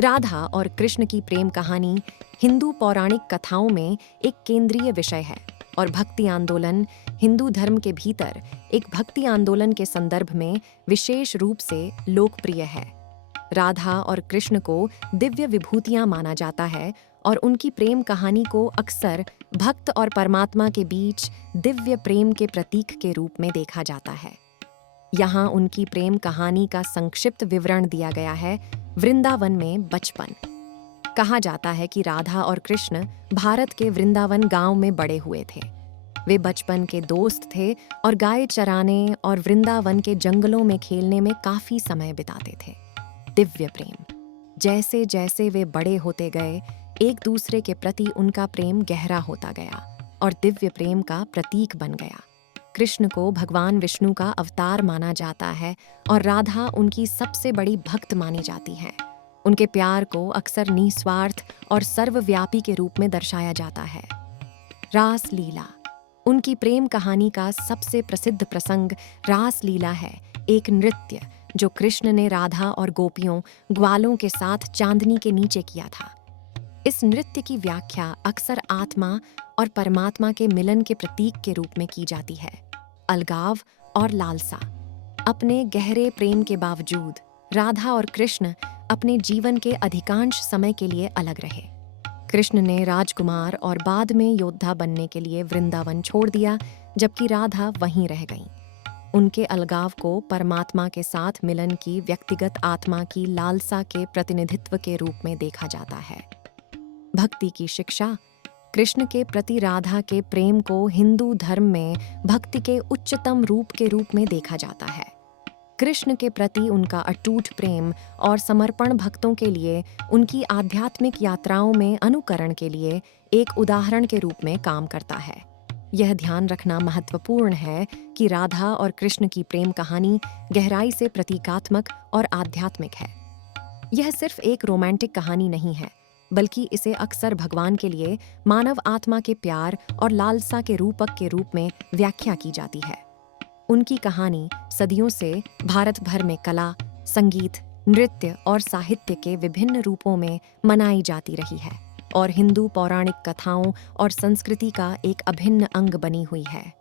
राधा और कृष्ण की प्रेम कहानी हिंदू पौराणिक कथाओं में एक केंद्रीय विषय है और भक्ति आंदोलन हिंदू धर्म के भीतर एक भक्ति आंदोलन के संदर्भ में विशेष रूप से लोकप्रिय है। राधा और कृष्ण को दिव्य विभूतियां माना जाता है और उनकी प्रेम कहानी को अक्सर भक्त और परमात्मा के बीच दिव्य प्रेम के प्रतीक के रूप में देखा जाता है। यहाँ उनकी प्रेम कहानी का संक्षिप्त विवरण दिया गया है। वृंदावन में बचपन। कहा जाता है कि राधा और कृष्ण भारत के वृंदावन गांव में बड़े हुए थे। वे बचपन के दोस्त थे और गाय चराने और वृंदावन के जंगलों में खेलने में काफी समय बिताते थे। दिव्य प्रेम। जैसे जैसे वे बड़े होते गए, एक दूसरे के प्रति उनका प्रेम गहरा होता गया और दिव्य प्रेम का प्रतीक बन गया। कृष्ण को भगवान विष्णु का अवतार माना जाता है और राधा उनकी सबसे बड़ी भक्त मानी जाती हैं। उनके प्यार को अक्सर निस्वार्थ और सर्वव्यापी के रूप में दर्शाया जाता है। रास लीला। उनकी प्रेम कहानी का सबसे प्रसिद्ध प्रसंग रास लीला है, एक नृत्य जो कृष्ण ने राधा और गोपियों ग्वालों के साथ चांदनी के नीचे किया था। इस नृत्य की व्याख्या अक्सर आत्मा और परमात्मा के मिलन के प्रतीक के रूप में की जाती है। अलगाव और लालसा। अपने गहरे प्रेम के बावजूद राधा और कृष्ण अपने जीवन के अधिकांश समय के लिए अलग रहे। कृष्ण ने राजकुमार और बाद में योद्धा बनने के लिए वृंदावन छोड़ दिया, जबकि राधा वहीं रह गईं। उनके अलगाव को परमात्मा के साथ मिलन की व्यक्तिगत आत्मा की लालसा के प्रतिनिधित्व के रूप में देखा जाता है। भक्ति की शिक्षा। कृष्ण के प्रति राधा के प्रेम को हिंदू धर्म में भक्ति के उच्चतम रूप के रूप में देखा जाता है। कृष्ण के प्रति उनका अटूट प्रेम और समर्पण भक्तों के लिए उनकी आध्यात्मिक यात्राओं में अनुकरण के लिए एक उदाहरण के रूप में काम करता है। यह ध्यान रखना महत्वपूर्ण है कि राधा और कृष्ण की प्रेम कहानी गहराई से प्रतीकात्मक और आध्यात्मिक है। यह सिर्फ एक रोमांटिक कहानी नहीं है, बल्कि इसे अक्सर भगवान के लिए मानव आत्मा के प्यार और लालसा के रूपक के रूप में व्याख्या की जाती है। उनकी कहानी सदियों से भारत भर में कला, संगीत, नृत्य और साहित्य के विभिन्न रूपों में मनाई जाती रही है और हिंदू पौराणिक कथाओं और संस्कृति का एक अभिन्न अंग बनी हुई है।